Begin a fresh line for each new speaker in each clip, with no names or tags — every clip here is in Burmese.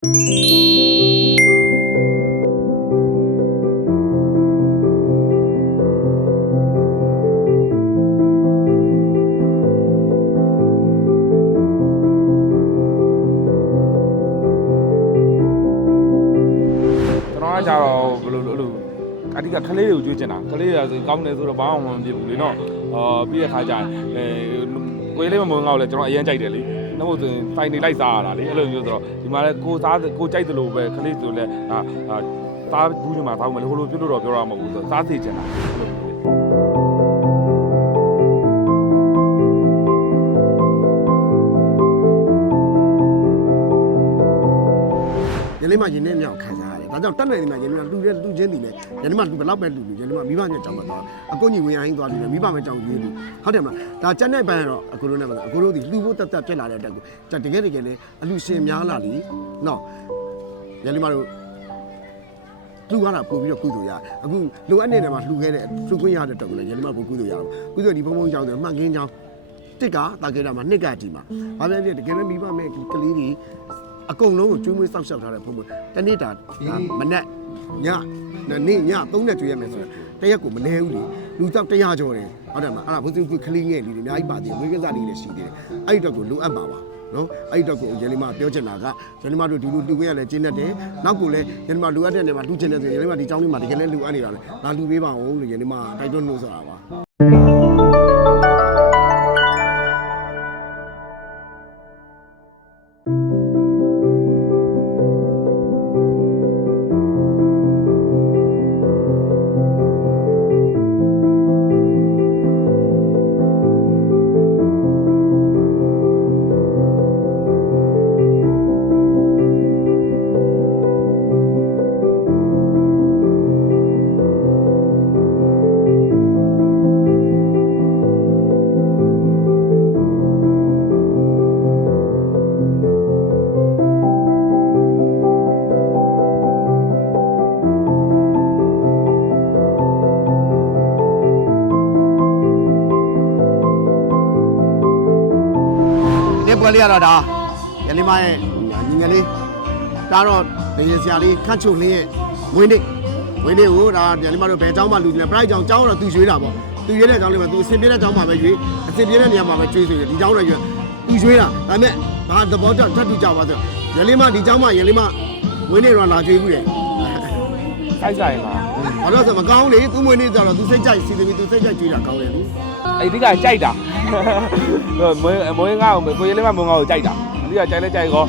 ကျွန်တော်ကကြတော့ဘယ်လိုလဲအဲ့လိုအဓိကကလေးတွေကိုကြွေးချင်တာကလေးတွေကဆိုကောင်းတယ်ဆိုတော့ဘာမှမဖြစ်ဘူးလေနော်အာပြီးတဲ့ခါကျရင်အဲကိုယ်လေးမမုံငေါ့လဲကျွန်တော်အရင်ကြိုက်တယ်လေ နှုတ်ဆိုရင်တိုင်နေလိုက်စားရတာလေအဲ့လိုမျိုးဆိုတော့ဒီမှာလဲကိုစားကိုကြိုက်တယ်လို့ပဲကလေးဆိုလဲအာစားဘူးချင်မှာစားမယ်လို့ဟိုလိုပြလို့တော့ပြောရမှာမဟုတ်ဘူးဆိုစားစေချင်တာ လိုမျိုးလေ
ရလေးမရင်နဲ့မြောက်ခံစားရတယ်ဒါကြောင့်တက်နိုင်နေမှာရလေးမလူတဲ့လူချင်းတည်လေရလေးမလူဘယ်လောက်ပဲလူလူရလေးမမိဘနဲ့ကြောင်းမှာသွားအကိုညီဝင်အိုင်းသွားတယ်မိဘမဲ့ကြောင်းရွေးလူဟုတ်တယ်မလားဒါကြက်တဲ့ဘန်းကတော့အကိုတို့နဲ့မလားအကိုတို့ဒီလူဖို့တက်တက်ပြက်လာတဲ့တက်ကိုတကယ်တကယ်လေအလူရှင်များလာလीနော်ရလေးမတို့လူရတာပို့ပြီးတော့ကုသိုလ်ရအခုလိုအပ်နေတဲ့မှာလှူခဲ့တဲ့လှူခွင့်ရတဲ့တက်ကိုလည်းရလေးမပို့ကုသိုလ်ရအောင်ကုသိုလ်ဒီဘုံဘုံကြောင်းတယ်မှန်ကင်းကြောင်းတစ်ကတာကေတာမှာနှစ်ကကြည့်မှာဘာပဲဖြစ်တကယ်လည်းမိဘမဲ့ကလေးတွေ အကုန်လုံးကိုကျွေးမွေးစောင့်ရှောက်ထားတဲ့ဘုံဘုံတနေ့တာဒါမနဲ့ညနေ့ညသုံးနဲ့ကျွေးရမယ်ဆိုတော့တရက်ကိုမနေဘူးလေလူကြောက်တရားကျော်တယ်ဟုတ်တယ်မလားအဲ့ဒါဘုသူကခလီငယ်လူတွေအများကြီးပါတယ်ဝေကစားလေးလည်းရှိသေးတယ်အဲ့ဒီတော့ကိုလိုအပ်ပါပါနော်အဲ့ဒီတော့ကိုရန်လီမပြောချင်တာကရန်လီမတို့ဒီလိုလူခွင့်ရလဲကျင်းတတ်တယ်နောက်ကိုလည်းရန်လီမလူအပ်တဲ့နေရာမှာလူကျင်တယ်ဆိုရင်ရန်လီမဒီကြောင်းလေးမှာတကယ်လည်းလူအပ်နေတာလေငါလူပေးပါဦးလို့ရန်လီမတိုက်တွန်းလို့ဆိုတာပါ ပွဲလေးကတော့ဒါရလေးမရဲ့ညီငယ်လေးဒါတော့ဒေရဆရာလေးခန့်ချုပ်လင်းရဲ့ဝင်းနေဝင်းနေကိုဒါရလေးမတို့ဘယ်ကျောင်းမှလူတယ်ပရိုက်ကျောင်းကျောင်းတော့သူရွှေတာပေါ့သူရွှေတဲ့ကျောင်းလေးမှာသူအစင်ပြတဲ့ကျောင်းမှာပဲရွှေအစင်ပြတဲ့နေရာမှာပဲကျွေးဆိုရင်ဒီကျောင်းတော့ရွှေသူရွှေတာဒါပေမဲ့ဘာသဘောကျထပ်တူကြပါဆိုရလေးမဒီကျောင်းမှာရလေးမဝင်းနေတော့လာကျွေးဘူးတယ်
ခိုက်ဆိုင်မှာ
ဘာလို့ဆိုမကောင်းလေသူမွေးနေ့ကျတော့သူစိတ်ကြိုက်စီသမီးသူစိတ်ကြိုက်ကျွေးတာကောင်းတယ်လေ
အဲ့ဒီကကြိုက်တာမွေးမွေးငါ့ကိုကိုရဲလေးမမုံငါ့ကိုကြိုက်တာအဓိကကြိုက်လဲကြိုက်ကော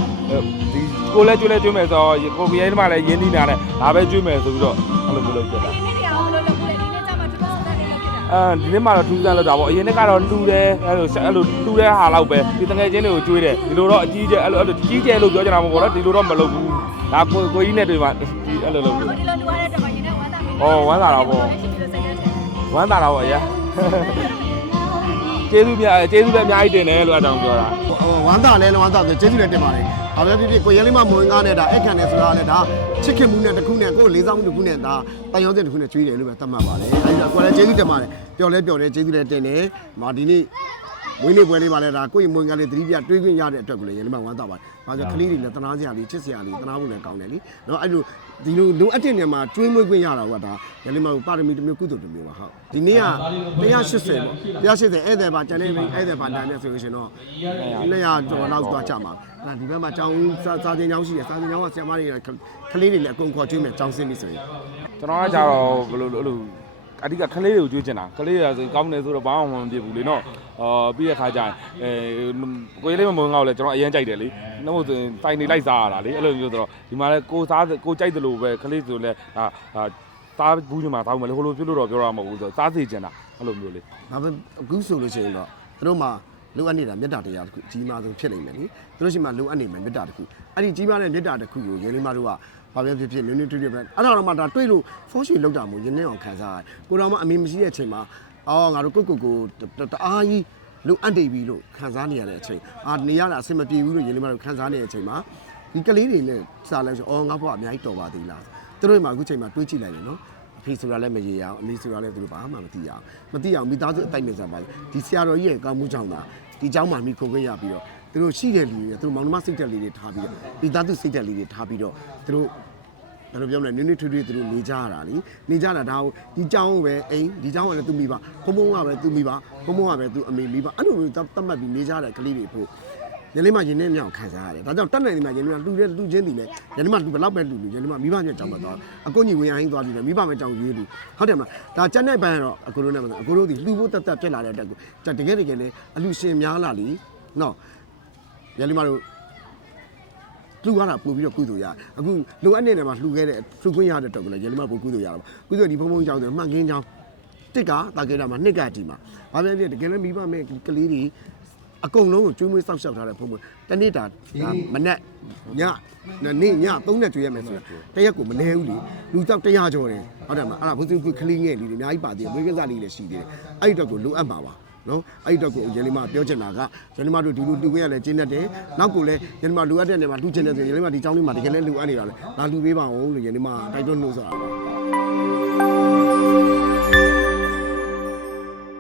ဒီကိုလဲကျွေးလဲကျွေးမယ်ဆိုတော့ကိုရဲလေးမလည်းရင်းနှီးနေတာနဲ့ဒါပဲကျွေးမယ်ဆိုပြီးတော့အဲ့လိုမျိုးလုပ်ပြတာ
ဒီနေ့တရားအောင်လို့လုပ်ကိုလေဒီနေ့ကျမှတူတူစတဲ့လေးလုပ်ဖြစ်တာ
အဲဒီနေ့မှတော့ထူးဆန်းလောက်တာပေါ့အရင်နေ့ကတော့လှူတယ်အဲ့လိုအဲ့လိုလှူတဲ့ဟာလောက်ပဲဒီတငယ်ချင်းတွေကိုကျွေးတယ်ဒီလိုတော့အကြီးကျယ်အဲ့လိုအဲ့လိုကြီးကျယ်လို့ပြောကြတာမဟုတ်ဘူးနော်ဒီလိုတော့မလုပ်ဘူးဒါကိုကိုကြီးနဲ့တွေ့မှဒီအဲ့လိုလုပ်ဘူး
ဒီလိုလူရတဲ့တော့ရင်နဲ့ဝမ်းသာမင်း
ဩဝမ်းသာတာပေါ့
ရှိပြီးတော့စိတ်နဲ့ထည့်
ဝမ်းသာတာပေါ့အရာကျေးဇူးများကျေးဇူးလည်းအများကြီးတင်တယ်လို့အတောင်ပြောတာ
ဟိုဝမ်းသာလဲဝမ်းသာဆိုကျေးဇူးလည်းတင်ပါတယ်။ဘာပဲဖြစ်ဖြစ်ကိုရဲလေးမမွင်ကားနဲ့ဒါအခန့်နဲ့ဆိုတာလည်းဒါချစ်ခင်မှုနဲ့တစ်ခုနဲ့ကိုယ်လေးစားမှုတစ်ခုနဲ့ဒါတန်ရုံးစင်တစ်ခုနဲ့ကျွေးတယ်လို့ပဲသတ်မှတ်ပါတယ်။အဲဒီတော့ကိုယ်လည်းကျေးဇူးတင်ပါတယ်။ပျော်လဲပျော်တယ်ကျေးဇူးလည်းတင်တယ်။မာဒီနေ့ ဝင်းလေးပွဲလေးပါလဲဒါကိုယ့်ရဲ့မွင်ကားလေးသတိပြတွေးခွင့်ရတဲ့အတွက်ကိုလည်းရဲလေးမဝမ်းသာပါတယ်။ဘာကြောင့်ကလေးတွေလည်းတနာစရာလေးချစ်စရာလေးတနာဖို့လည်းကောင်းတယ်လी။နော်အဲ့လိုဒီလိုလိုအပ်တဲ့နေရာမှာကျွေးမွေးခွင့်ရတာကဒါရဲလေးမပါရမီတစ်မျိုးကုသိုလ်တစ်မျိုးပါဟုတ်။ဒီနေ့က180ပေါ့180ဧည့်သည်ပါကျန်တဲ့ဧည့်သည်ပါတန်းနဲ့ဆိုလို့ရှင်တော့200ကျော်လောက်သွားကြမှာ။ဒါဒီဘက်မှာကျောင်းစာစာတင်ကျောင်းရှိတယ်။စာတင်ကျောင်းကဆရာမတွေကကလေးတွေလည်းအကုန်ခေါ်ကျွေးမယ်ကျောင်းဆင်းပြီဆိုရင်
ကျွန်တော်ကကြတော့ဘယ်လိုအဲ့လို အဓိကကလေးတွေကိုကျွေးချင်တာကလေးတွေကဆိုကောင်းတယ်ဆိုတော့ဘာမှမဖြစ်ဘူးလေနော်အာပြီးတဲ့ခါကျရင်အဲကိုယ်လေးမမုံငေါ့လဲကျွန်တော်အရင်ကြိုက်တယ်လေနှုတ်ဆိုရင်တိုင်နေလိုက်စားရတာလေအဲ့လိုမျိုးဆိုတော့ဒီမှာလဲကိုစားကိုကြိုက်တယ်လို့ပဲကလေးဆိုလဲအာစားဘူးချင်မှာစားမယ်လေဟိုလိုပြလို့တော့ပြောရမှာမဟုတ်ဘူးဆိုတော့စားစေချင်တာအဲ့လိုမျိုးလေ။
ဒါပဲအခုဆိုလို့ရှိရင်တော့သူတို့မှာလိုအပ်နေတာမေတ္တာတရားတစ်ခုကြီးမားဆုံးဖြစ်နေမယ်လေ။သူတို့ရှိမှလိုအပ်နေမယ်မေတ္တာတစ်ခု။အဲ့ဒီကြီးမားတဲ့မေတ္တာတစ်ခုကိုရေလေးမတို့က ဘာပဲဖြစ်ဖြစ်နည်းနည်းတွေ့တွေ့ပဲအဲ့ဒါတော့မှဒါတွေ့လို့ဖုန်းရွှေလောက်တာမို့ရင်းနှင်းအောင်ခံစားရတယ်။ကိုတော်မှအမေမရှိတဲ့အချိန်မှာအော်ငါတို့ကိုကိုကိုတအားကြီးလိုအပ်နေပြီလို့ခံစားနေရတဲ့အချိန်အာနေရတာအဆင်မပြေဘူးလို့ရေလေးမတို့ခံစားနေတဲ့အချိန်မှာ ဒီကလေးတွေနဲ့စားလဲဆိုအော်ငါဘွားအများကြီးတော်ပါသေးလားသူတို့မှအခုချိန်မှာတွေးကြည့်လိုက်တယ်နော်အဖေဆိုတာလည်းမရေရအောင်အမေဆိုတာလည်းသူတို့ဘာမှမသိရအောင်မသိအောင်မိသားစုအတိုက်နေစားပါဒီဆရာတော်ကြီးရဲ့ကောင်းမှုကြောင့်သာဒီเจ้าမှာမိခိုခွင့်ရပြီးတော့ သူတို့ရှိတဲ့လူတွေသူတို့မောင်နှမစိတ်တက်လေးတွေထားပြီးတော့ဒီသားသူစိတ်တက်လေးတွေထားပြီးတော့သူတို့ဘယ်လိုပြောမလဲနည်းနည်းထွေးထွေးသူတို့နေကြရတာလीနေကြတာဒါကိုဒီเจ้าကိုပဲအိမ်ဒီเจ้าကလည်းသူမိပါဘုံဘုံကပဲသူမိပါဘုံဘုံကပဲသူအမေမိပါအဲ့လိုမျိုးတတ်မှတ်ပြီးနေကြတဲ့ကလေးတွေဖို့ညလေးမှရင်နဲ့မြောက်ခံစားရတယ်ဒါကြောင့်တက်နိုင်ဒီမှာရင်လေးမှလူတဲ့လူချင်းတည်လဲညလေးမှလူဘယ်လောက်ပဲလူလူညလေးမှမိဘညကြောင်မတော့အကိုညီဝင်ရဟင်းသွားပြီးတော့မိဘမကြောင်ရွေးလူဟုတ်တယ်မလားဒါကြက်တဲ့ဘန်ကတော့အကိုတို့နဲ့မဆိုအကိုတို့ဒီလူဖို့တက်တက်ပြက်လာတဲ့တက်ကိုတကယ်တကယ်လေအလူရှင်များလာလीနော် ညလေးမှတို့လှူရတာပို့ပြီးတော့ကုသိုလ်ရအခုလိုအပ်နေတဲ့မှာလှူခဲ့တဲ့လှူခွင့်ရတဲ့တော့ကလည်းရင်းမပို့ကုသိုလ်ရတော့ကုသိုလ်ဒီဘုံဘုံကြောင်းဆိုမှန်ကင်းကြောင်းတစ်ကတာကေတာမှာနှစ်ကတီမှာဘာပဲဖြစ်တကယ်လည်းမိဘမဲ့ကလေးတွေအကုန်လုံးကိုကျွေးမွေးစောက်ရှောက်ထားတဲ့ဘုံဘုံတနေ့တာမနဲ့ညနေ့ညသုံးနဲ့ကျွေးရမယ်ဆိုတာတရက်ကိုမနေဘူးလေလူကြောက်တရားကျော်တယ်ဟုတ်တယ်မအဲ့ဒါဘုသူကကလေးငယ်လေးတွေအများကြီးပါသေးတယ်မွေးကစားလေးလည်းရှိသေးတယ်အဲ့ဒီတော့ကိုလိုအပ်ပါပါ နော်အဲ့တော့ကိုရန်လီမပြောချင်တာကရန်လီမတို့ဒီလိုတူခဲ့ရလဲကျင်းတတ်တယ်နောက်ကိုလည်းရန်လီမလိုအပ်တဲ့နေရာမှာတူချင်တယ်ဆိုရင်ရန်လီမဒီကြောင်းလေးမှာတကယ်လည်းလိုအပ်နေတာလေဒါလူပေးပါအောင်လို့ရန်လီမတိုက်တွန်းလို့ဆိုတာ